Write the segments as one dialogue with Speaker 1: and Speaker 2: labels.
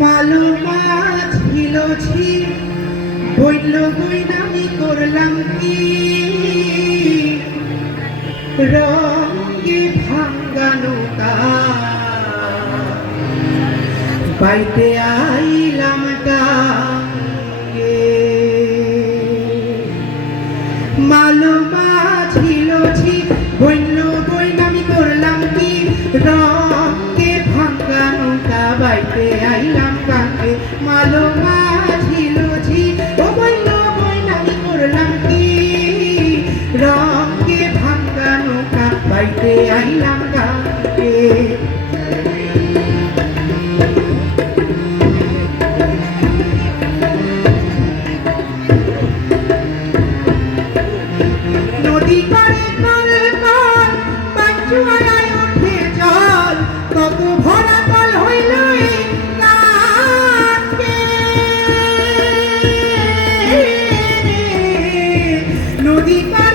Speaker 1: মালো মাছ হিলোছি বইল বইনামি করলাম কি? রঙে ভাঙ্গানো বাইতে আইলাম গাঙ্গে মালো ও বইল বইনামি করলাম কি? রঙে ভাঙ্গা নৌকা, বাইতে আইলাম গাঙ্গে নদী করে কল কল পাঁচুয়ারায় নদী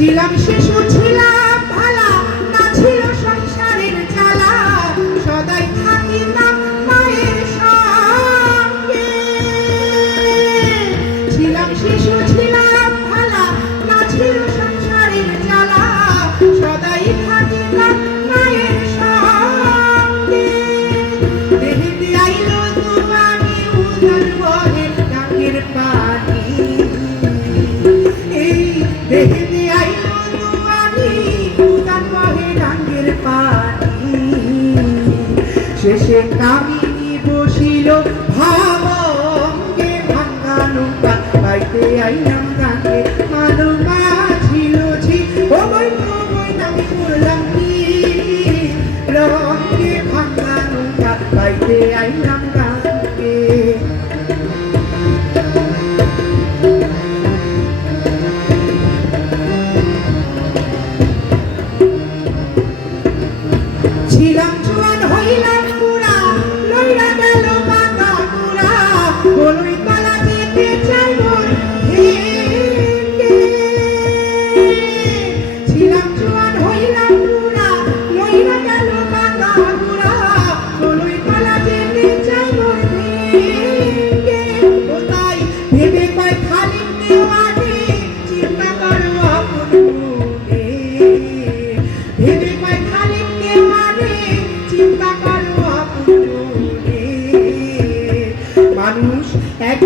Speaker 1: ছিলাম শিশু ছিলাম। ডাকের পানি শেষে কামিনী বসিল ভাবঙ্গে ভাঙ্গা নৌকা পাইতে আইলাম। ছিলাম জোয়ান হইলাম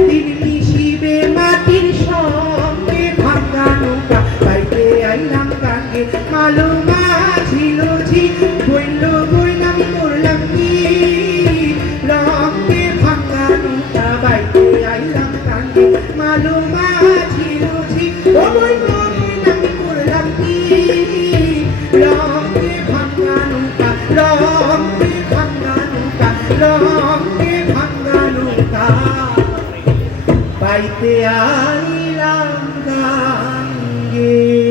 Speaker 1: একদিন মিশিবে মাটির সঙ্গে ভাঙ্গা নৌকা। পাইতে আইলাম গাঙ্গে মালো মাঝিল বইলাম, করলাম কি? ভাঙ্গা নৌকা। বাইতে আইলাম গাঙ্গে মালো মাঝিল ঝি ও বইল, বইলাম, করলাম ভাঙ্গা নৌকা রঙে ভাঙ্গা নৌকা রঙে ভাঙ্গা নৌকা। পাইতে আইলাম গাঙ্গে।